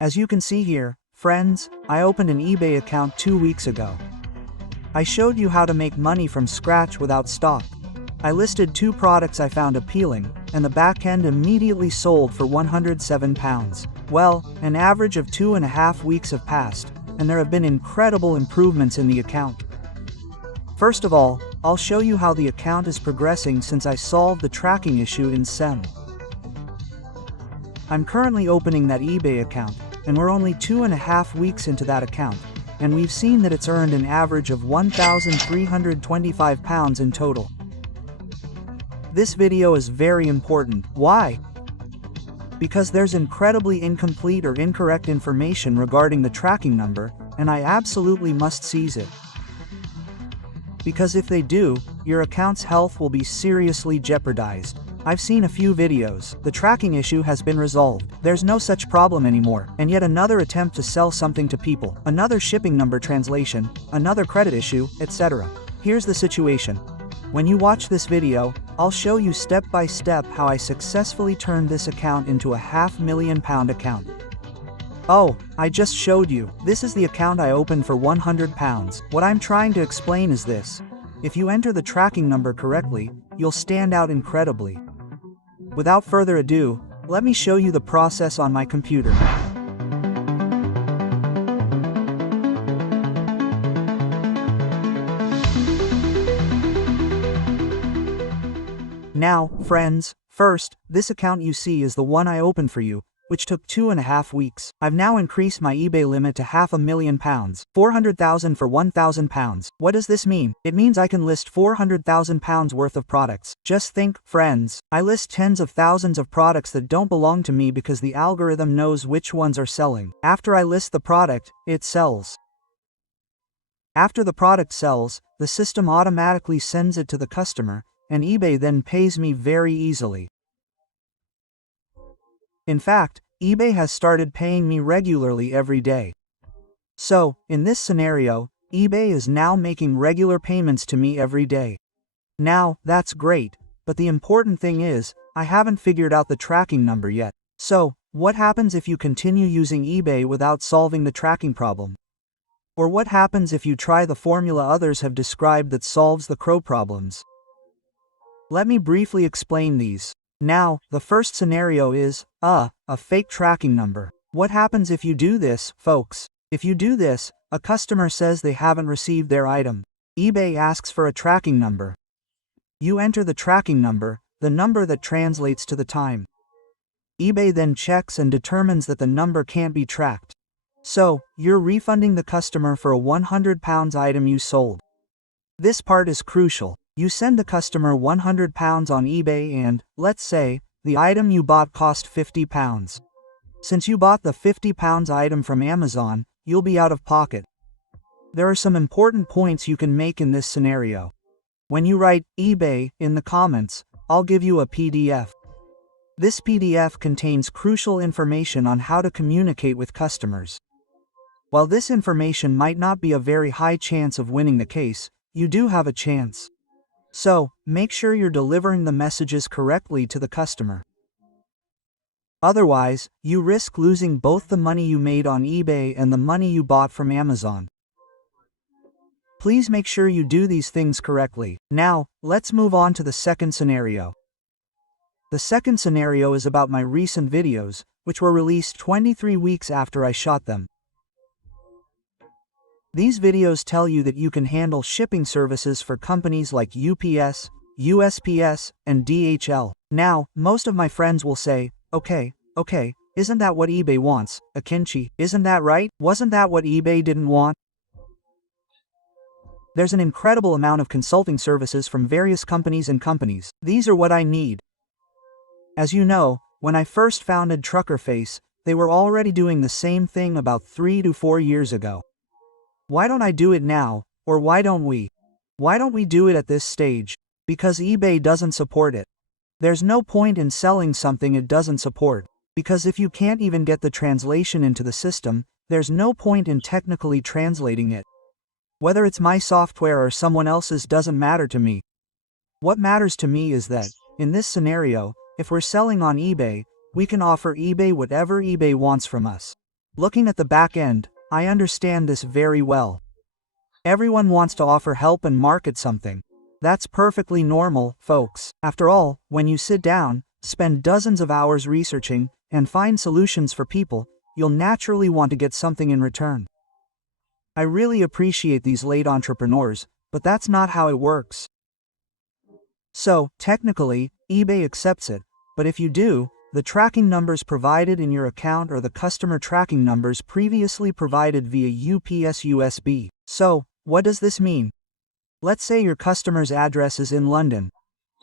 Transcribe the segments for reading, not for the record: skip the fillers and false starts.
As you can see here, friends, I opened an eBay account 2 weeks ago. I showed you how to make money from scratch without stock. I listed 2 products I found appealing, and the back end immediately sold for £107. Well, an average of 2.5 weeks have passed, and there have been incredible improvements in the account. First of all, I'll show you how the account is progressing since I solved the tracking issue in SEM. I'm currently opening that eBay account, and we're only 2.5 weeks into that account, and we've seen that it's earned an average of £1,325 in total. This video is very important. Why? Because there's incredibly incomplete or incorrect information regarding the tracking number, and I absolutely must seize it. Because if they do, your account's health will be seriously jeopardized. I've seen a few videos. The tracking issue has been resolved. There's no such problem anymore. And yet another attempt to sell something to people, another shipping number translation, another credit issue, etc. Here's the situation. When you watch this video, I'll show you step by step how I successfully turned this account into a £500,000 account. Oh, I just showed you. This is the account I opened for £100. What I'm trying to explain is this. If you enter the tracking number correctly, you'll stand out incredibly. Without further ado, let me show you the process on my computer. Now, friends, first, this account you see is the one I opened for you, which took 2.5 weeks. I've now increased my eBay limit to £500,000, 400,000 for £1,000. What does this mean? It means I can list £400,000 worth of products. Just think, friends, I list tens of thousands of products that don't belong to me because the algorithm knows which ones are selling. After I list the product, it sells. After the product sells, the system automatically sends it to the customer, and eBay then pays me very easily. In fact, eBay has started paying me regularly every day. So, in this scenario, eBay is now making regular payments to me every day. Now, that's great, but the important thing is, I haven't figured out the tracking number yet. So, what happens if you continue using eBay without solving the tracking problem? Or what happens if you try the formula others have described that solves the crow problems? Let me briefly explain these. Now, the first scenario is, a fake tracking number. What happens if you do this, folks? If you do this, a customer says they haven't received their item. eBay asks for a tracking number. You enter the tracking number, the number that translates to the time. eBay then checks and determines that the number can't be tracked. So, you're refunding the customer for a £100 item you sold. This part is crucial. You send the customer £100 on eBay and, let's say, the item you bought cost £50. Since you bought the £50 item from Amazon, you'll be out of pocket. There are some important points you can make in this scenario. When you write eBay in the comments, I'll give you a PDF. This PDF contains crucial information on how to communicate with customers. While this information might not be a very high chance of winning the case, you do have a chance. So, make sure you're delivering the messages correctly to the customer. Otherwise, you risk losing both the money you made on eBay and the money you bought from Amazon. Please make sure you do these things correctly. Now, let's move on to the second scenario. The second scenario is about my recent videos, which were released 23 weeks after I shot them. These videos tell you that you can handle shipping services for companies like UPS, USPS, and DHL. Now, most of my friends will say, okay, isn't that what eBay wants, Akinchi? Isn't that right? Wasn't that what eBay didn't want? There's an incredible amount of consulting services from various companies. These are what I need. As you know, when I first founded Truckerface, they were already doing the same thing about 3 to 4 years ago. Why don't I do it now, or why don't we? Why don't we do it at this stage? Because eBay doesn't support it. There's no point in selling something it doesn't support, because if you can't even get the translation into the system, there's no point in technically translating it. Whether it's my software or someone else's doesn't matter to me. What matters to me is that, in this scenario, if we're selling on eBay, we can offer eBay whatever eBay wants from us. Looking at the back end, I understand this very well. Everyone wants to offer help and market something. That's perfectly normal, folks. After all, when you sit down, spend dozens of hours researching, and find solutions for people, you'll naturally want to get something in return. I really appreciate these late entrepreneurs, but that's not how it works. So, technically, eBay accepts it, but if you do, the tracking numbers provided in your account are the customer tracking numbers previously provided via UPS USB. So, what does this mean? Let's say your customer's address is in London.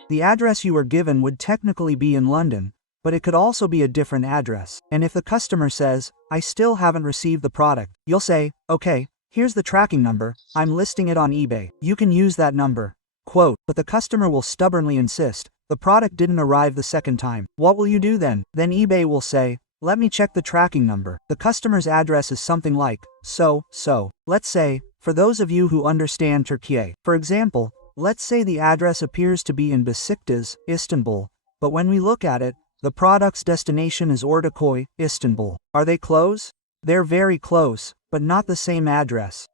The address you were given would technically be in London, but it could also be a different address. And if the customer says, "I still haven't received the product," you'll say, "Okay, here's the tracking number, I'm listing it on eBay. You can use that number." Quote, but the customer will stubbornly insist, the product didn't arrive the second time. What will you do then? Then eBay will say, "Let me check the tracking number." The customer's address is something like, so. Let's say, for those of you who understand Turkey, for example, let's say the address appears to be in Besiktas, Istanbul, but when we look at it, the product's destination is Ortaköy, Istanbul. Are they close? They're very close, but not the same address.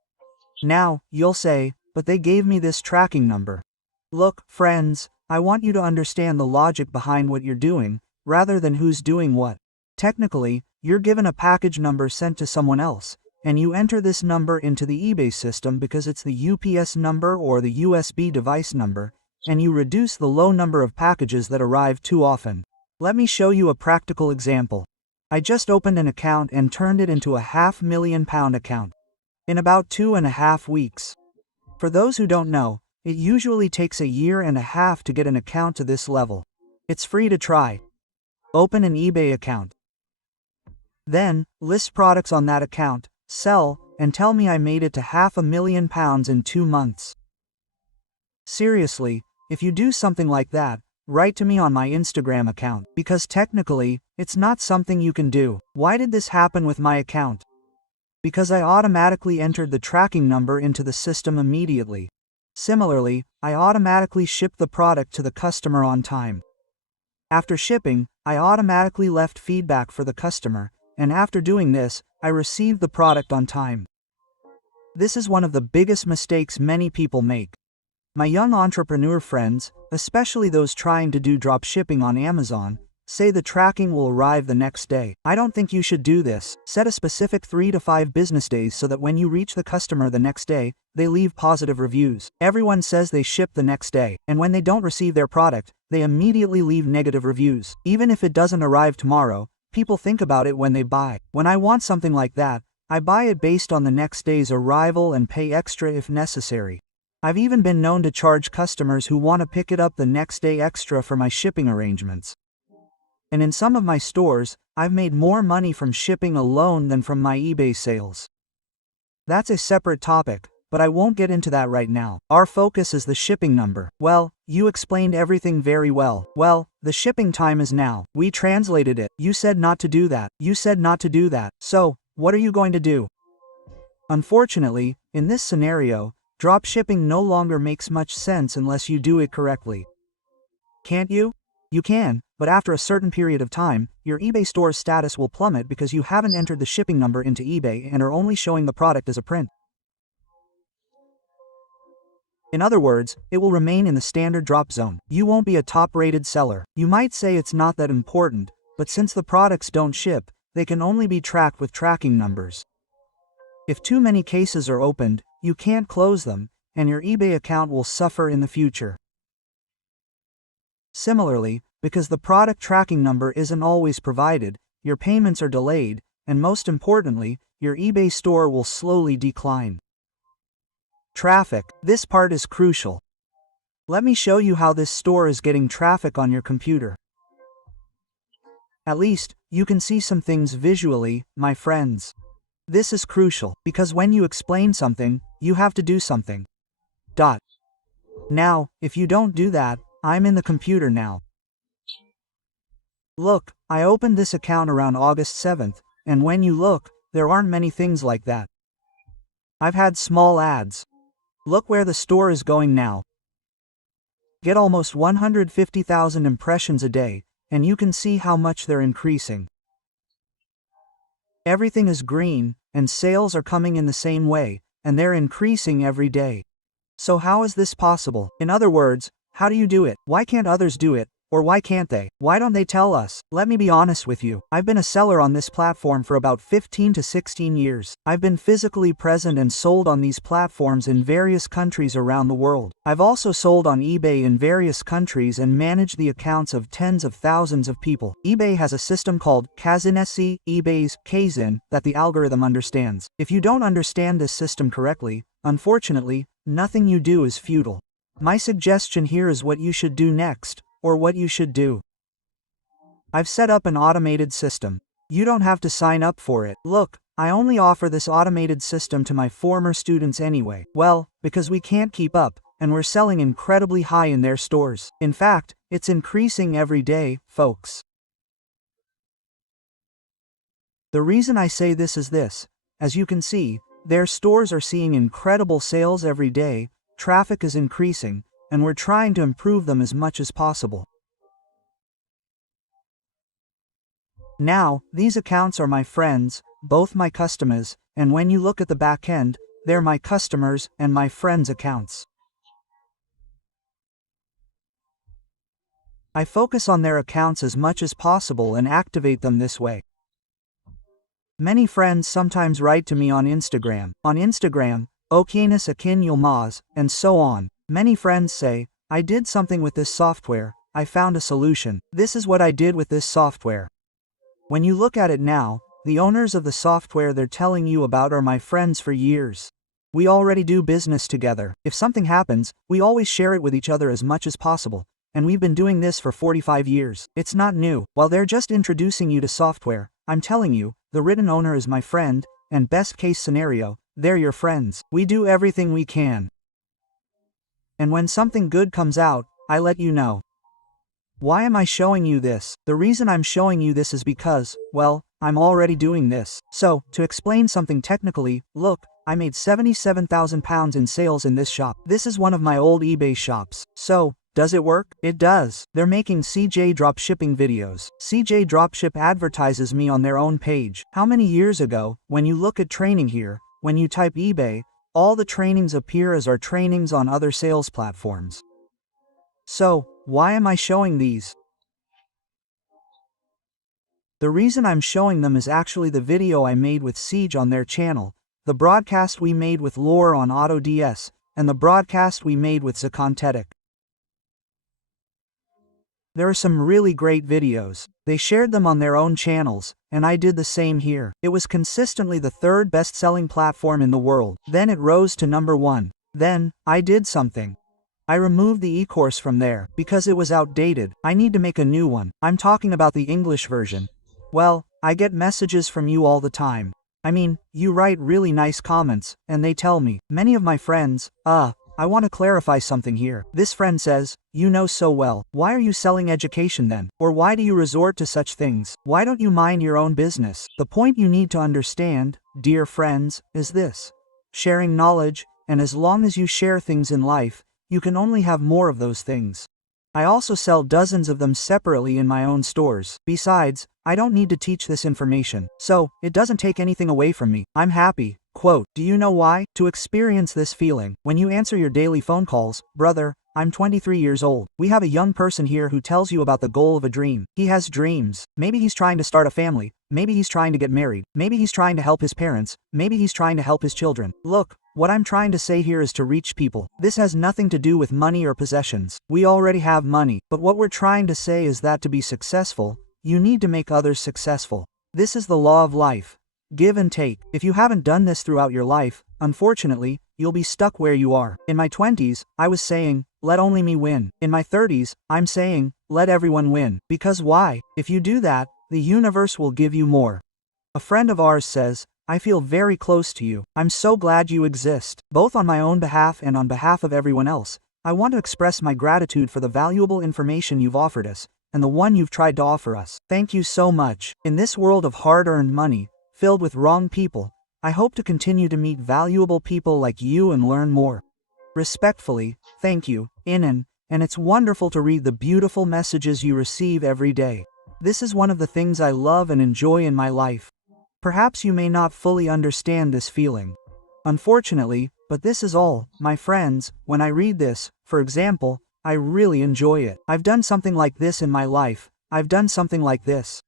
Now, you'll say, "But they gave me this tracking number." Look, friends, I want you to understand the logic behind what you're doing, rather than who's doing what. Technically, you're given a package number sent to someone else, and you enter this number into the eBay system because it's the UPS number or the USB device number, and you reduce the low number of packages that arrive too often. Let me show you a practical example. I just opened an account and turned it into a £500,000 account. In about 2.5 weeks. For those who don't know, it usually takes a year and a half to get an account to this level. It's free to try. Open an eBay account. Then, list products on that account, sell, and tell me I made it to £500,000 in 2 months. Seriously, if you do something like that, write to me on my Instagram account, because technically, it's not something you can do. Why did this happen with my account? Because I automatically entered the tracking number into the system immediately. Similarly, I automatically shipped the product to the customer on time. After shipping, I automatically left feedback for the customer, and after doing this, I received the product on time. This is one of the biggest mistakes many people make. My young entrepreneur friends, especially those trying to do dropshipping on Amazon, say the tracking will arrive the next day. I don't think you should do this. Set a specific 3 to 5 business days so that when you reach the customer the next day, they leave positive reviews. Everyone says they ship the next day, and when they don't receive their product, they immediately leave negative reviews. Even if it doesn't arrive tomorrow, people think about it when they buy. When I want something like that, I buy it based on the next day's arrival and pay extra if necessary. I've even been known to charge customers who want to pick it up the next day extra for my shipping arrangements. And in some of my stores, I've made more money from shipping alone than from my eBay sales. That's a separate topic, but I won't get into that right now. Our focus is the shipping number. Well, you explained everything very well. Well, the shipping time is now. We translated it. You said not to do that. You said not to do that. So, what are you going to do? Unfortunately, in this scenario, dropshipping no longer makes much sense unless you do it correctly. Can't you? You can, but after a certain period of time, your eBay store's status will plummet because you haven't entered the shipping number into eBay and are only showing the product as a print. In other words, it will remain in the standard drop zone. You won't be a top-rated seller. You might say it's not that important, but since the products don't ship, they can only be tracked with tracking numbers. If too many cases are opened, you can't close them, and your eBay account will suffer in the future. Similarly, because the product tracking number isn't always provided, your payments are delayed, and most importantly, your eBay store will slowly decline. Traffic. This part is crucial. Let me show you how this store is getting traffic on your computer. At least, you can see some things visually, my friends. This is crucial, because when you explain something, you have to do something. Now, if you don't do that, I'm in the computer now. Look, I opened this account around August 7th, and when you look, there aren't many things like that. I've had small ads. Look where the store is going now. Get almost 150,000 impressions a day, and you can see how much they're increasing. Everything is green, and sales are coming in the same way, and they're increasing every day. So how is this possible? In other words, how do you do it? Why can't others do it? Or why can't they? Why don't they tell us? Let me be honest with you. I've been a seller on this platform for about 15 to 16 years. I've been physically present and sold on these platforms in various countries around the world. I've also sold on eBay in various countries and managed the accounts of tens of thousands of people. eBay has a system called Kazanç, eBay's Kazan, that the algorithm understands. If you don't understand this system correctly, unfortunately, nothing you do is futile. My suggestion here is what you should do next, or what you should do. I've set up an automated system. You don't have to sign up for it. Look, I only offer this automated system to my former students anyway. Well, because we can't keep up, and we're selling incredibly high in their stores. In fact, it's increasing every day, folks. The reason I say this is this. As you can see, their stores are seeing incredible sales every day, traffic is increasing, and we're trying to improve them as much as possible. Now, these accounts are my friends, both my customers, and when you look at the back end, they're my customers and my friends' accounts. I focus on their accounts as much as possible and activate them this way. Many friends sometimes write to me on Instagram, Okyanus akin yılmaz, and so on. Many friends say, I did something with this software, I found a solution. This is what I did with this software. When you look at it now, the owners of the software they're telling you about are my friends for years. We already do business together. If something happens, we always share it with each other as much as possible. And we've been doing this for 45 years. It's not new. While they're just introducing you to software, I'm telling you, the written owner is my friend, and best case scenario, they're your friends. We do everything we can. And when something good comes out, I let you know. Why am I showing you this? The reason I'm showing you this is because, well, I'm already doing this. So, to explain something technically, look, I made £77,000 in sales in this shop. This is one of my old eBay shops. So, does it work? It does. They're making CJ dropshipping videos. CJ Dropship advertises me on their own page. How many years ago, when you look at training here, when you type eBay, all the trainings appear as our trainings on other sales platforms. So, why am I showing these? The reason I'm showing them is actually the video I made with Siege on their channel, the broadcast we made with Lore on AutoDS, and the broadcast we made with Zakontetic. There are some really great videos. They shared them on their own channels, and I did the same here. It was consistently the third best-selling platform in the world. Then it rose to number 1. Then, I did something. I removed the e-course from there, because it was outdated. I need to make a new one. I'm talking about the English version. Well, I get messages from you all the time. I mean, you write really nice comments, and they tell me. Many of my friends, I want to clarify something here. This friend says, you know so well. Why are you selling education then? Or why do you resort to such things? Why don't you mind your own business? The point you need to understand, dear friends, is this. Sharing knowledge, and as long as you share things in life, you can only have more of those things. I also sell dozens of them separately in my own stores. Besides, I don't need to teach this information. So, it doesn't take anything away from me. I'm happy. Quote, do you know why? To experience this feeling. When you answer your daily phone calls, brother, I'm 23 years old. We have a young person here who tells you about the goal of a dream. He has dreams. Maybe he's trying to start a family. Maybe he's trying to get married. Maybe he's trying to help his parents. Maybe he's trying to help his children. Look, what I'm trying to say here is to reach people. This has nothing to do with money or possessions. We already have money. But what we're trying to say is that to be successful, you need to make others successful. This is the law of life. Give and take. If you haven't done this throughout your life, unfortunately, you'll be stuck where you are. In my 20s, I was saying, let only me win. In my 30s, I'm saying, let everyone win. Because why? If you do that, the universe will give you more. A friend of ours says, I feel very close to you. I'm so glad you exist. Both on my own behalf and on behalf of everyone else, I want to express my gratitude for the valuable information you've offered us, and the one you've tried to offer us. Thank you so much. In this world of hard-earned money, filled with wrong people, I hope to continue to meet valuable people like you and learn more. Respectfully, thank you, Inan, and it's wonderful to read the beautiful messages you receive every day. This is one of the things I love and enjoy in my life. Perhaps you may not fully understand this feeling. Unfortunately, but this is all, my friends, when I read this, for example, I really enjoy it. I've done something like this in my life, I've done something like this.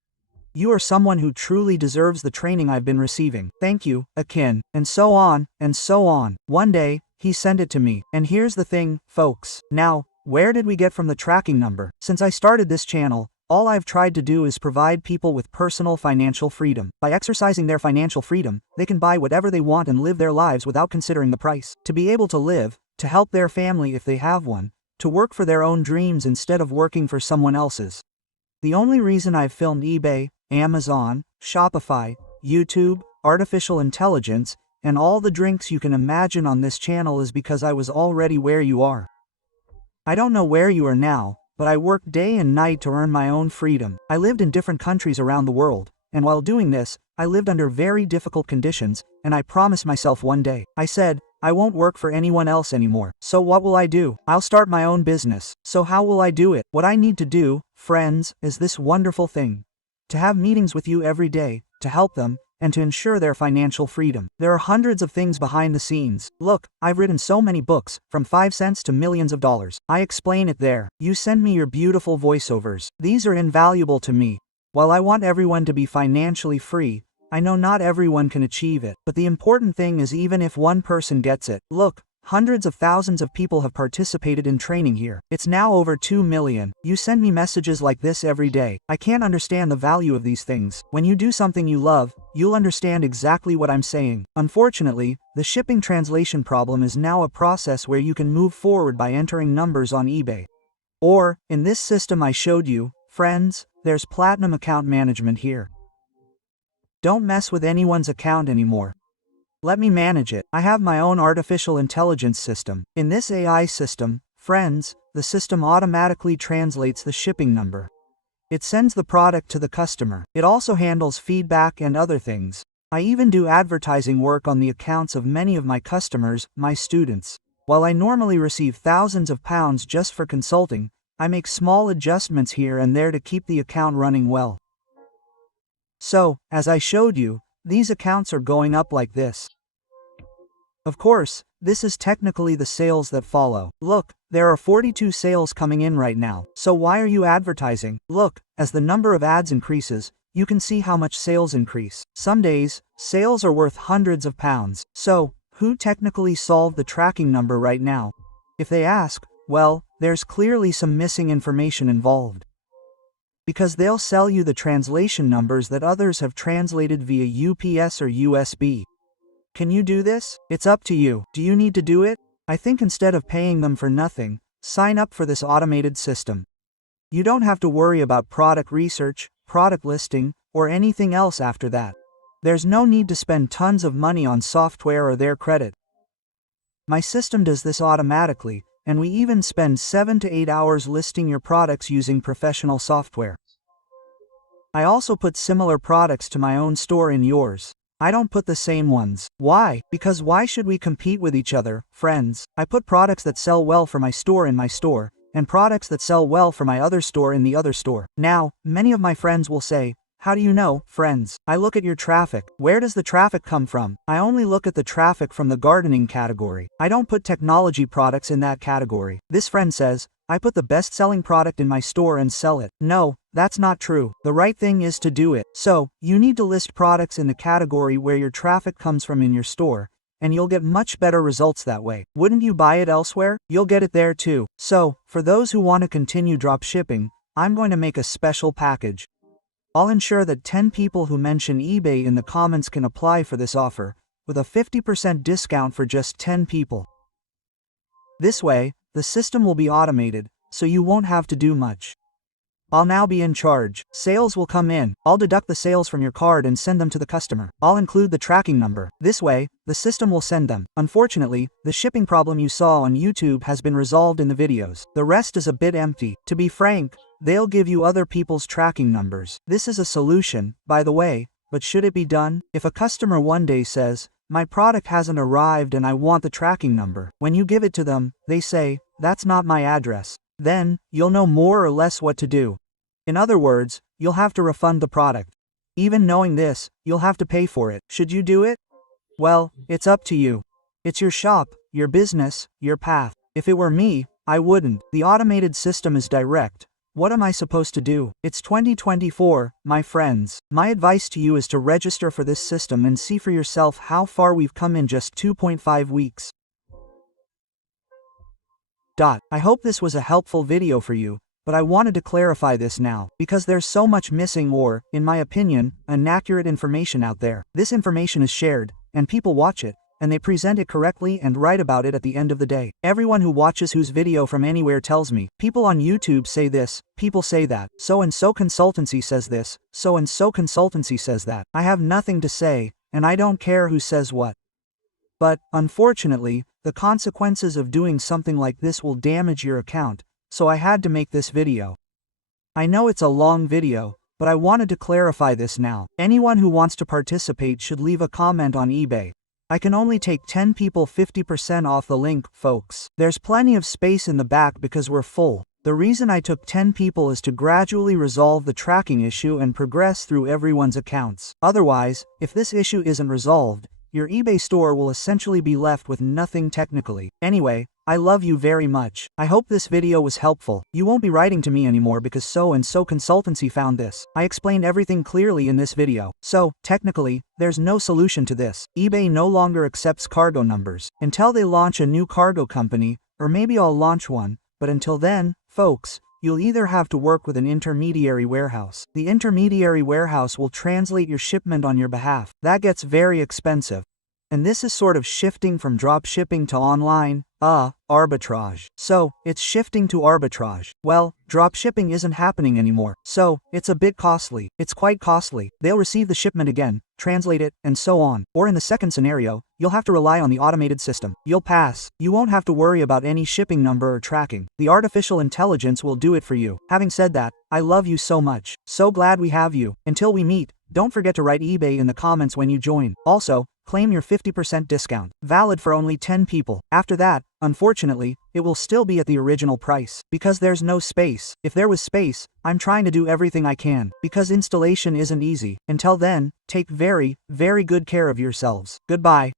You are someone who truly deserves the training I've been receiving. Thank you, Akin. And so on, and so on. One day, he sent it to me. And here's the thing, folks. Now, where did we get from the tracking number? Since I started this channel, all I've tried to do is provide people with personal financial freedom. By exercising their financial freedom, they can buy whatever they want and live their lives without considering the price. To be able to live, to help their family if they have one, to work for their own dreams instead of working for someone else's. The only reason I've filmed eBay, Amazon, Shopify, YouTube, artificial intelligence, and all the drinks you can imagine on this channel is because I was already where you are. I don't know where you are now, but I worked day and night to earn my own freedom. I lived in different countries around the world, and while doing this, I lived under very difficult conditions, and I promised myself one day. I said, I won't work for anyone else anymore. So what will I do? I'll start my own business. So how will I do it? What I need to do, friends, is this wonderful thing. To have meetings with you every day, to help them, and to ensure their financial freedom. There are hundreds of things behind the scenes. Look, I've written so many books, from 5 cents to millions of dollars. I explain it there. You send me your beautiful voiceovers. These are invaluable to me. While I want everyone to be financially free, I know not everyone can achieve it. But the important thing is even if one person gets it. Look, hundreds of thousands of people have participated in training here. It's now over 2 million. You send me messages like this every day. I can't understand the value of these things. When you do something you love, you'll understand exactly what I'm saying. Unfortunately, the shipping translation problem is now a process where you can move forward by entering numbers on eBay. Or, in this system I showed you, friends, there's platinum account management here. Don't mess with anyone's account anymore. Let me manage it. I have my own artificial intelligence system. In this AI system, friends, the system automatically translates the shipping number. It sends the product to the customer. It also handles feedback and other things. I even do advertising work on the accounts of many of my customers, my students. While I normally receive thousands of pounds just for consulting, I make small adjustments here and there to keep the account running well. So, as I showed you, these accounts are going up like this. Of course, this is technically the sales that follow. Look, there are 42 sales coming in right now. So why are you advertising? Look, as the number of ads increases, you can see how much sales increase. Some days, sales are worth hundreds of pounds. So, who technically solved the tracking number right now? If they ask, well, there's clearly some missing information involved. Because they'll sell you the translation numbers that others have translated via UPS or USB. Can you do this? It's up to you. Do you need to do it? I think instead of paying them for nothing, sign up for this automated system. You don't have to worry about product research, product listing, or anything else after that. There's no need to spend tons of money on software or their credit. My system does this automatically, and we even spend 7 to 8 hours listing your products using professional software. I also put similar products to my own store in yours. I don't put the same ones. Why? Because why should we compete with each other, friends? I put products that sell well for my store in my store, and products that sell well for my other store in the other store. Now, many of my friends will say, how do you know, friends? I look at your traffic. Where does the traffic come from? I only look at the traffic from the gardening category. I don't put technology products in that category. This friend says, I put the best-selling product in my store and sell it. No, that's not true. The right thing is to do it. So, you need to list products in the category where your traffic comes from in your store, and you'll get much better results that way. Wouldn't you buy it elsewhere? You'll get it there too. So, for those who want to continue drop shipping, I'm going to make a special package. I'll ensure that 10 people who mention eBay in the comments can apply for this offer, with a 50% discount for just 10 people. This way, the system will be automated, so you won't have to do much. I'll now be in charge. Sales will come in. I'll deduct the sales from your card and send them to the customer. I'll include the tracking number. This way, the system will send them. Unfortunately, the shipping problem you saw on YouTube has been resolved in the videos. The rest is a bit empty. To be frank, they'll give you other people's tracking numbers. This is a solution, by the way, but should it be done? If a customer one day says, my product hasn't arrived and I want the tracking number, when you give it to them, they say, that's not my address. Then, you'll know more or less what to do. In other words, you'll have to refund the product. Even knowing this, you'll have to pay for it. Should you do it? Well, it's up to you. It's your shop, your business, your path. If it were me, I wouldn't. The automated system is direct. What am I supposed to do? It's 2024, my friends. My advice to you is to register for this system and see for yourself how far we've come in just 2.5 weeks. I hope this was a helpful video for you, but I wanted to clarify this now, because there's so much missing or, in my opinion, inaccurate information out there. This information is shared, and people watch it, and they present it correctly and write about it at the end of the day. Everyone who watches whose video from anywhere tells me, people on YouTube say this, people say that, so-and-so consultancy says this, so-and-so consultancy says that. I have nothing to say, and I don't care who says what. But, unfortunately, the consequences of doing something like this will damage your account, so I had to make this video. I know it's a long video, but I wanted to clarify this now. Anyone who wants to participate should leave a comment on eBay. I can only take 10 people 50% off the link, folks. There's plenty of space in the back because we're full. The reason I took 10 people is to gradually resolve the tracking issue and progress through everyone's accounts. Otherwise, if this issue isn't resolved, your eBay store will essentially be left with nothing technically. Anyway, I love you very much. I hope this video was helpful. You won't be writing to me anymore because so-and-so consultancy found this. I explained everything clearly in this video. So, technically, there's no solution to this. eBay no longer accepts cargo numbers. Until they launch a new cargo company, or maybe I'll launch one, but until then, folks, you'll either have to work with an intermediary warehouse. The intermediary warehouse will translate your shipment on your behalf. That gets very expensive. And this is sort of shifting from dropshipping to online, arbitrage. So, it's shifting to arbitrage. Well, dropshipping isn't happening anymore, so, it's a bit costly. It's quite costly. They'll receive the shipment again, translate it, and so on. Or in the second scenario, you'll have to rely on the automated system. You'll pass. You won't have to worry about any shipping number or tracking. The artificial intelligence will do it for you. Having said that, I love you so much. So glad we have you. Until we meet, don't forget to write eBay in the comments when you join. Also, claim your 50% discount. Valid for only 10 people. After that, unfortunately, it will still be at the original price. Because there's no space. If there was space, I'm trying to do everything I can. Because installation isn't easy. Until then, take very, very good care of yourselves. Goodbye.